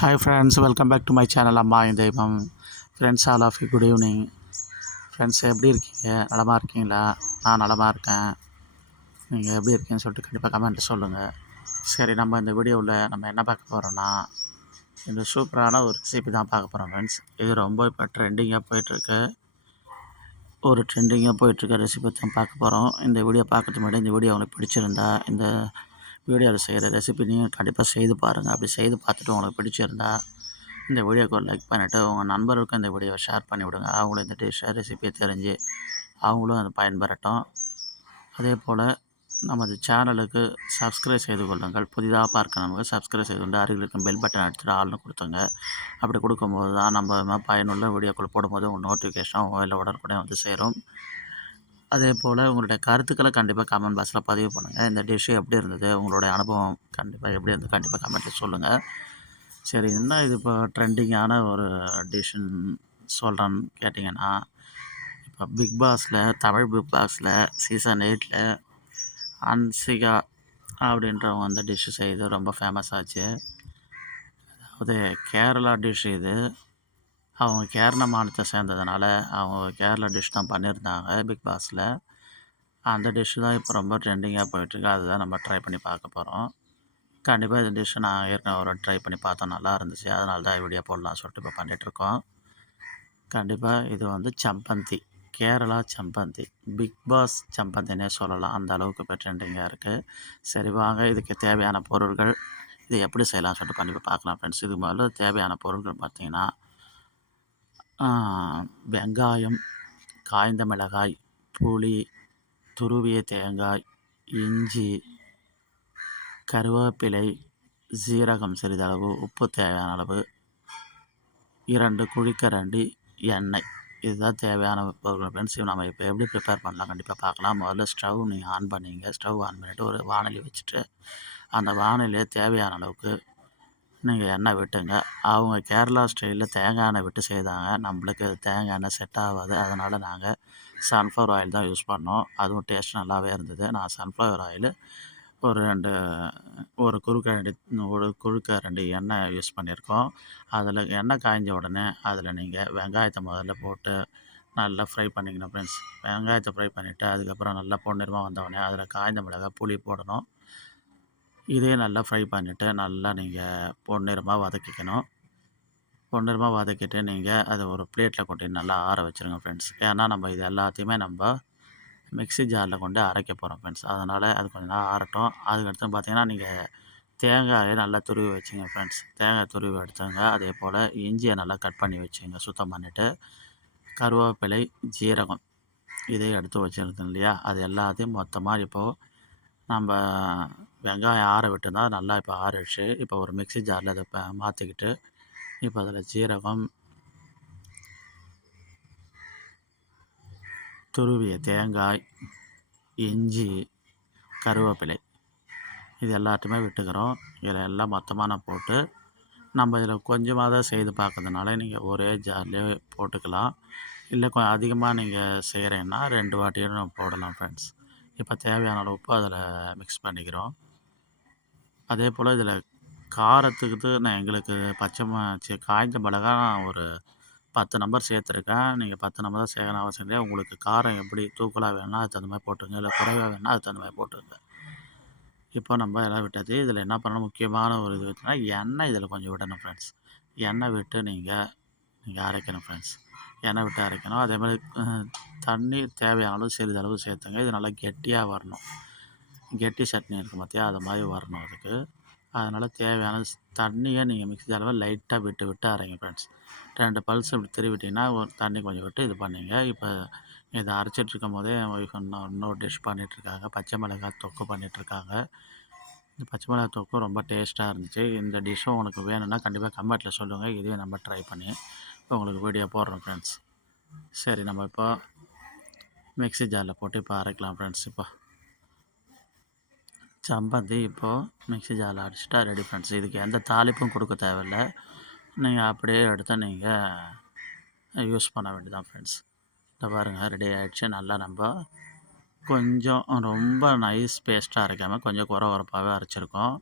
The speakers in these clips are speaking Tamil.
Hi friends, welcome back to my channel AMMA in DEIVAM. Friends, all of you, good evening. Friends, எப்படி இருக்கீங்க? நலமா இருக்கீங்களா? நான் நலமா இருக்கேன். நீங்கள் எப்படி இருக்கீங்கன்னு சொல்லிட்டு கண்டிப்பாக கமெண்ட்டில் சொல்லுங்கள். சரி, நம்ம இந்த வீடியோவில் நம்ம என்ன பார்க்க போகிறோன்னா, இந்த சூப்பரான ஒரு ரெசிபி தான் பார்க்க போகிறோம் ஃப்ரெண்ட்ஸ். இது ரொம்ப இப்போ ட்ரெண்டிங்காக போயிட்டுருக்க ரெசிபி தான் பார்க்க போகிறோம். இந்த வீடியோ பார்க்கறதுக்கு முன்னாடி இந்த வீடியோ உங்களுக்கு பிடிச்சிருந்தா இந்த வீடியோவில் செய்கிற ரெசிபி நீங்கள் கண்டிப்பாக செய்து பாருங்கள். அப்படி செய்து பார்த்துட்டு உங்களுக்கு பிடிச்சிருந்தா இந்த வீடியோக்கு ஒரு லைக் பண்ணிவிட்டு உங்கள் நண்பருக்கும் இந்த வீடியோவை ஷேர் பண்ணி விடுங்க. அவங்களும் இந்த ரெசிபியை தெரிஞ்சு அவங்களும் அதை பயன்பெறட்டும். அதே போல் நமது சேனலுக்கு சப்ஸ்கிரைப் செய்து கொள்ளுங்கள். புதிதாக பார்க்கணுங்க சப்ஸ்கிரைப் செய்து கொண்டு அருகில் இருக்கும் பெல் பட்டன் எடுத்துகிட்டு ஆள்னு கொடுத்துங்க. அப்படி கொடுக்கும்போது தான் நம்ம பயனுள்ள வீடியோக்கள் போடும்போது உங்கள் நோட்டிஃபிகேஷன் மொபைலில் உடனுக்குடனே வந்து சேரும். அதே போல் உங்களுடைய கருத்துக்களை கண்டிப்பாக கமெண்ட் பாக்ஸில் பதிவு பண்ணுங்கள். இந்த டிஷ்ஷு எப்படி இருந்தது, உங்களுடைய அனுபவம் கண்டிப்பாக எப்படி இருந்தது கண்டிப்பாக கமெண்ட்டில் சொல்லுங்கள். சரி, என்ன இது இப்போ ட்ரெண்டிங்கான ஒரு டிஷ்ஷுன்னு சொல்கிறேன்னு கேட்டிங்கன்னா, இப்போ பிக் பாஸில் தமிழ் பிக் பாஸில் சீசன் 8 அன்சிகா அப்படின்றவங்க வந்து டிஷ்ஷு செய்து ரொம்ப ஃபேமஸ் ஆச்சு. அதாவது கேரளா டிஷ் இது. அவங்க கேரளா மாநிலத்தை சேர்ந்ததுனால அவங்க கேரளா டிஷ் தான் பண்ணியிருந்தாங்க பிக் பாஸில். அந்த டிஷ்ஷு தான் இப்போ ரொம்ப ட்ரெண்டிங்காக போயிட்டுருக்கு. அதுதான் நம்ம ட்ரை பண்ணி பார்க்க போகிறோம். கண்டிப்பாக இந்த டிஷ்ஷை நான் ஏற்கனவே ஒரு ட்ரை பண்ணி பார்த்தோம், நல்லா இருந்துச்சு. அதனால தான் வீடியோ போடலாம்னு சொல்லிட்டு இப்போ பண்ணிகிட்ருக்கோம். கண்டிப்பாக இது வந்து சம்பந்தி, கேரளா சம்பந்தி, பிக் பாஸ் சம்பந்தினே சொல்லலாம். அந்த அளவுக்கு இப்போ ட்ரெண்டிங்காக இருக்குது. சரி வாங்க, இதுக்கு தேவையான பொருட்கள், இது எப்படி செய்யலாம்னு சொல்லிட்டு பண்ணி பார்க்கலாம் ஃப்ரெண்ட்ஸ். இதுக்கு முதல்ல தேவையான பொருட்கள் பார்த்திங்கன்னா, வெங்காயம், காய்ந்த மிளகாய், புளி, துருவிய தேங்காய், இஞ்சி, கருவேப்பிலை, சீரகம் சிறிதளவு, உப்பு தேவையான அளவு, 2 குழிக்கரண்டி எண்ணெய். இதுதான் தேவையான பொருட்கள் ஃப்ரெண்ட்ஸ். நம்ம இப்போ எப்படி ப்ரிப்பேர் பண்ணலாம் கண்டிப்பாக பார்க்கலாம். முதல்ல ஸ்டவ் நீங்கள் ஆன் பண்ணிங்க. ஸ்டவ் ஆன் பண்ணிவிட்டு ஒரு வாணலி வச்சுட்டு அந்த வாணலியை தேவையான அளவுக்கு நீங்கள் எண்ணெய் விட்டுங்க. அவங்க கேரளா ஸ்டைலில் தேங்காய் எண்ணெய் விட்டு செய்தாங்க. நம்மளுக்கு தேங்காய் எண்ணெய் செட் ஆகாது. அதனால் நாங்கள் சன்ஃப்ளவர் ஆயில் தான் யூஸ் பண்ணோம். அதுவும் டேஸ்ட் நல்லாவே இருந்தது. நான் சன்ஃப்ளவர் ஆயில் ஒரு குறுக்கரண்டி எண்ணெய் யூஸ் பண்ணியிருக்கோம். அதில் எண்ணெய் காய்ஞ்ச உடனே அதில் நீங்கள் வெங்காயத்தை முதல்ல போட்டு நல்லா ஃப்ரை பண்ணிக்கணும் ஃப்ரெண்ட்ஸ். வெங்காயத்தை ஃப்ரை பண்ணிவிட்டு அதுக்கப்புறம் நல்லா பொன்னிறமாக வந்தவுடனே அதில் காய்ந்த மிளகாய், புளி போடணும். இதே நல்லா ஃப்ரை பண்ணிவிட்டு நல்லா நீங்கள் பொன்னிறமாக வதக்கிக்கணும். பொன்னிறமாக வதக்கிட்டு நீங்கள் அதை ஒரு பிளேட்டில் கொட்டி நல்லா ஆற வச்சுருங்க ஃப்ரெண்ட்ஸ். ஏன்னா நம்ம இது எல்லாத்தையுமே நம்ம மிக்ஸி ஜாரில் கொண்டு அரைக்க போகிறோம் ஃப்ரெண்ட்ஸ். அதனால் அது கொஞ்சம் நேரம் ஆறட்டும். அதுக்கடுத்து பார்த்திங்கன்னா, நீங்கள் தேங்காயை நல்லா துருவி வச்சுங்க ஃப்ரெண்ட்ஸ். தேங்காய் துருவி எடுத்துங்க. அதே போல் இஞ்சியை நல்லா கட் பண்ணி வச்சுங்க, சுத்தம் பண்ணிவிட்டு. கருவேப்பிலை, ஜீரகம் இதையும் எடுத்து வச்சுருக்கோம் இல்லையா, அது எல்லாத்தையும் மொத்தமாக இப்போது நம்ம வெங்காயம் ஆற விட்டுருந்தா நல்லா இப்போ ஆறிடுச்சு. இப்போ ஒரு மிக்ஸி ஜாரில் அதை மாற்றிக்கிட்டு இப்போ அதில் ஜீரகம், துருவிய தேங்காய், இஞ்சி, கருவேப்பிலை இது எல்லாத்தையுமே விட்டுக்கிறோம். இதில் எல்லாம் மொத்தமாக நான் போட்டு நம்ம இதில் கொஞ்சமாக தான் செய்து பார்க்கறதுனால நீங்கள் ஒரே ஜார்லேயே போட்டுக்கலாம். இல்லை கொஞ்சம் அதிகமாக நீங்கள் செய்கிறீங்கன்னா 2 வாட்டியும் நம்ம போடலாம் ஃப்ரெண்ட்ஸ். இப்போ தேவையான அளவு உப்பு அதில் மிக்ஸ் பண்ணிக்கிறோம். அதே போல் இதில் காரத்துக்கு நான் எங்களுக்கு காய்ந்த மிளகா ஒரு 10 நம்பர் சேர்த்துருக்கேன். நீங்கள் 10 நம்பர் தான் சேர்க்கணும் அவசியம் இல்லை. உங்களுக்கு காரம் எப்படி தூக்கலாக வேணும்னா அதுக்கு தகுந்த மாதிரி போட்டுங்க, இல்லை குறைவாக வேணும்னா அதுக்கு தகுந்த மாதிரி போட்டுங்க. இப்போ நம்ம எல்லாம் விட்டாச்சு. இதில் என்ன பண்ணணும், முக்கியமான ஒரு இது வச்சுன்னா எண்ணெய் இதில் கொஞ்சம் விடணும் ஃப்ரெண்ட்ஸ். எண்ணெய் விட்டு நீங்கள் அரைக்கணும் ஃப்ரெண்ட்ஸ். எண்ணெய் விட்டு அரைக்கணும். அதே மாதிரி தண்ணி தேவையான அளவு சிறிதளவு சேர்த்துங்க. இது நல்லா கெட்டியாக வரணும். கெட்டி சட்னி இருக்கும் பார்த்தியா, அது மாதிரி வரணும் அதுக்கு. அதனால் தேவையான தண்ணியை நீங்கள் மிக்ஸி ஜாரில் லைட்டாக விட்டு அரைங்க ஃப்ரெண்ட்ஸ். 2 பல்ஸ் இப்படி திருவிட்டிங்கன்னா ஒரு தண்ணி கொஞ்சம் விட்டு இது பண்ணிங்க. இப்போ இதை அரைச்சிட்ருக்கும் போதே என் ஒய்ஃப் இன்னொரு டிஷ் பண்ணிகிட்ருக்காங்க. பச்சை மிளகாய் தொக்கு பண்ணிகிட்ருக்காங்க. இந்த பச்சை மிளகாய் தொக்கு ரொம்ப டேஸ்ட்டாக இருந்துச்சு. இந்த டிஷ்ஷும் உனக்கு வேணும்னா கண்டிப்பாக கமெண்ட்டில் சொல்லுங்கள். இதையும் நம்ம ட்ரை பண்ணி இப்போ உங்களுக்கு வீடியோ போடுறோம் ஃப்ரெண்ட்ஸ். சரி, நம்ம இப்போ மிக்ஸி ஜாரில் போட்டு இப்போ அரைக்கலாம் ஃப்ரெண்ட்ஸ். இப்போ சம்பந்தி இப்போது மிக்ஸி ஜாரில் அடிச்சுட்டா ரெடி ஃப்ரெண்ட்ஸ். இதுக்கு எந்த தாளிப்பும் கொடுக்க தேவையில்லை. நீங்கள் அப்படியே எடுத்து நீங்கள் யூஸ் பண்ண வேண்டியதான் ஃப்ரெண்ட்ஸ். இந்த பாருங்கள், ரெடி ஆகிடுச்சு. நல்லா நம்ம கொஞ்சம் ரொம்ப நைஸ் பேஸ்ட்டாக அரைக்காமல் கொஞ்சம் குறை குறைப்பாகவே அரைச்சிருக்கோம்.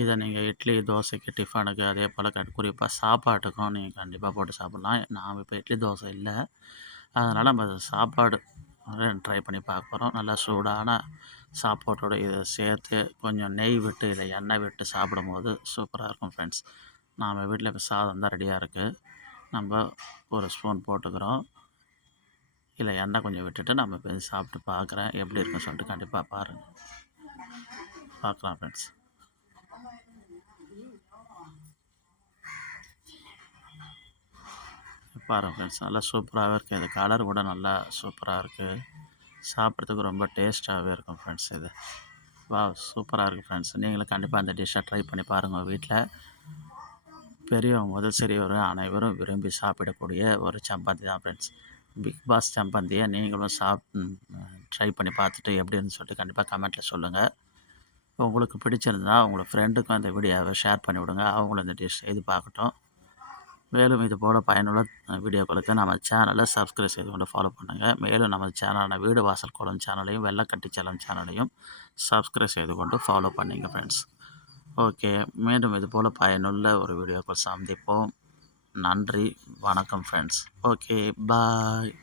இதை நீங்கள் இட்லி, தோசைக்கு, டிஃபனுக்கு அதே போல் குறிப்பாக சாப்பாட்டுக்கும் நீங்கள் கண்டிப்பாக போட்டு சாப்பிட்லாம். நாம் இப்போ இட்லி, தோசை இல்லை, அதனால் நம்ம சாப்பாடு ட்ரை பண்ணி பார்க்க போகிறோம். நல்லா சூடான சாப்பாட்டோட இதை சேர்த்து கொஞ்சம் நெய் விட்டு இல்லை எண்ணெய் விட்டு சாப்பிடும்போது சூப்பராக இருக்கும் ஃப்ரெண்ட்ஸ். நாம் வீட்டில் இப்போ சாதம் தான் ரெடியாக இருக்குது. நம்ம ஒரு ஸ்பூன் போட்டுக்கிறோம். இல்லை எண்ணெய் கொஞ்சம் விட்டுட்டு நம்ம இப்போ சாப்பிட்டு பார்க்குறேன் எப்படி இருக்குன்னு சொல்லிட்டு கண்டிப்பாக பாருங்கள், பார்க்கலாம் ஃப்ரெண்ட்ஸ். பாருங்கள் ஃப்ரெண்ட்ஸ், நல்லா சூப்பராகவே இருக்குது. இது கலர் கூட நல்லா சூப்பராக இருக்குது. சாப்பிட்றதுக்கு ரொம்ப டேஸ்ட்டாகவே இருக்கும் ஃப்ரெண்ட்ஸ். இது சூப்பராக இருக்குது ஃப்ரெண்ட்ஸ். நீங்களும் கண்டிப்பாக அந்த டிஷ்ஷை ட்ரை பண்ணி பாருங்கள் வீட்டில். பெரியவங்க முதல் சிறியவர் அனைவரும் விரும்பி சாப்பிடக்கூடிய ஒரு சப்பாத்தி தான் ஃப்ரெண்ட்ஸ். பிக் பாஸ் சப்பாத்தியை நீங்களும் ட்ரை பண்ணி பார்த்துட்டு எப்படின்னு சொல்லிட்டு கண்டிப்பாக கமெண்ட்டில் சொல்லுங்கள். உங்களுக்கு பிடிச்சிருந்தா உங்கள் ஃப்ரெண்டுக்கும் அந்த வீடியோவை ஷேர் பண்ணி விடுங்க, அவங்களும் இந்த டிஷ் செய்து பார்க்கட்டும். மேலும் இது போல் பயனுள்ள வீடியோக்களுக்கு நம்ம சேனலை சப்ஸ்கிரைப் செய்து கொண்டு ஃபாலோ பண்ணுங்கள். மேலும் நம்ம சேனலான வீடு வாசல் குளம் சேனலையும் வெள்ளக்கட்டி செல்லம் சேனலையும் சப்ஸ்கிரைப் செய்து கொண்டு ஃபாலோ பண்ணிங்க ஃப்ரெண்ட்ஸ். ஓகே, மீண்டும் இது போல் பயனுள்ள ஒரு வீடியோக்கள் சந்திப்போம். நன்றி, வணக்கம் ஃப்ரெண்ட்ஸ். ஓகே, பாய்.